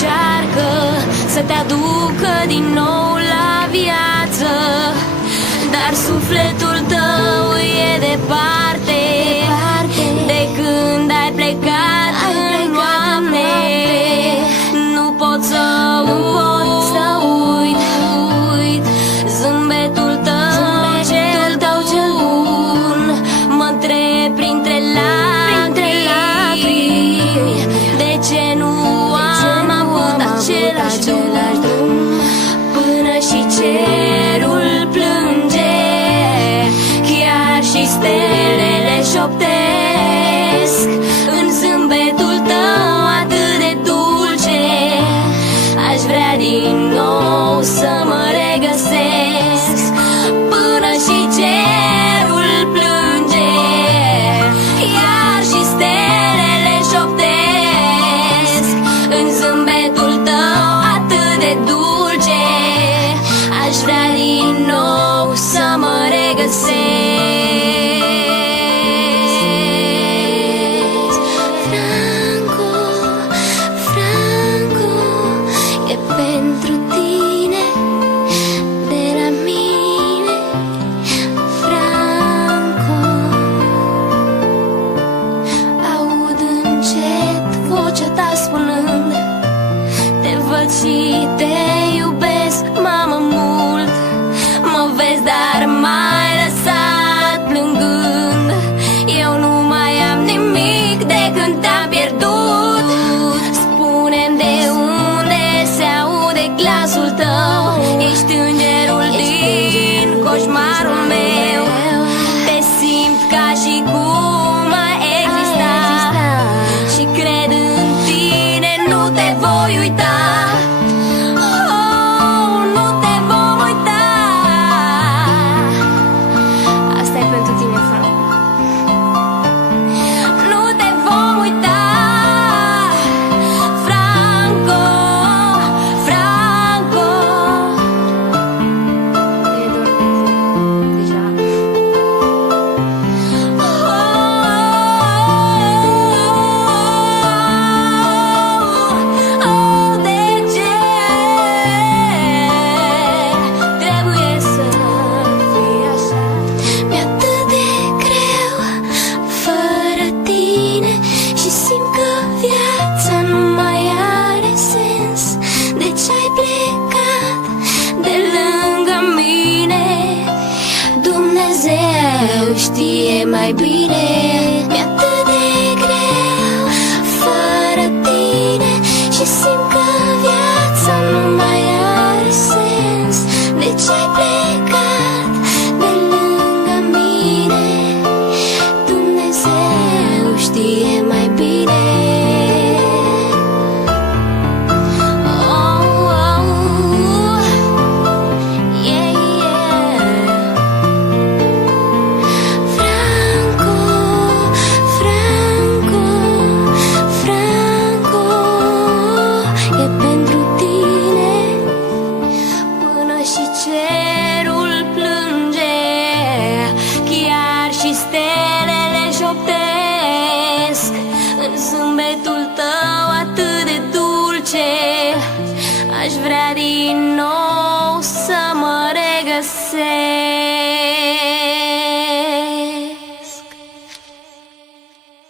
încearcă să te aducă din nou la viață, dar sufletul tău e departe de când ai plecat în noapte. Nu pot să uit zâmbetul tău cel bun. Mă întreb printre lacrimi de ce nu am avut același drum. Până și cerul plânge, chiar și stelele șoptesc în zâmbetul tău atât de dulce. Aș vrea din nou să mă regăsesc. Până și cerul plânge, chiar și stelele șoptesc în zâmbetul tău atât de dulce. Aș vrea din nou să mă regăsesc. Franco, Franco, e pentru tine de la mine. Franco, aud încet vocea ta spunând: te văd și te iubesc, mamă, mult. Mă vezi, dar m-ai lăsat plângând. Eu nu mai am nimic de când te-am pierdut. Spune-mi de unde se aude glasul tău. Ești îngerul din coșmarul meu. Te simt ca și cum ai exista și cred în tine, nu te voi uita. Dumnezeu știe mai bine. Mi-e atât de greu fără tine și simt că viața nu mai are sens. De ce ai plecat de lângă mine? Dumnezeu știe mai bine. Cerul plânge, chiar și stelele șoptesc în zâmbetul tău atât de dulce. Aș vrea din nou să mă regăsesc.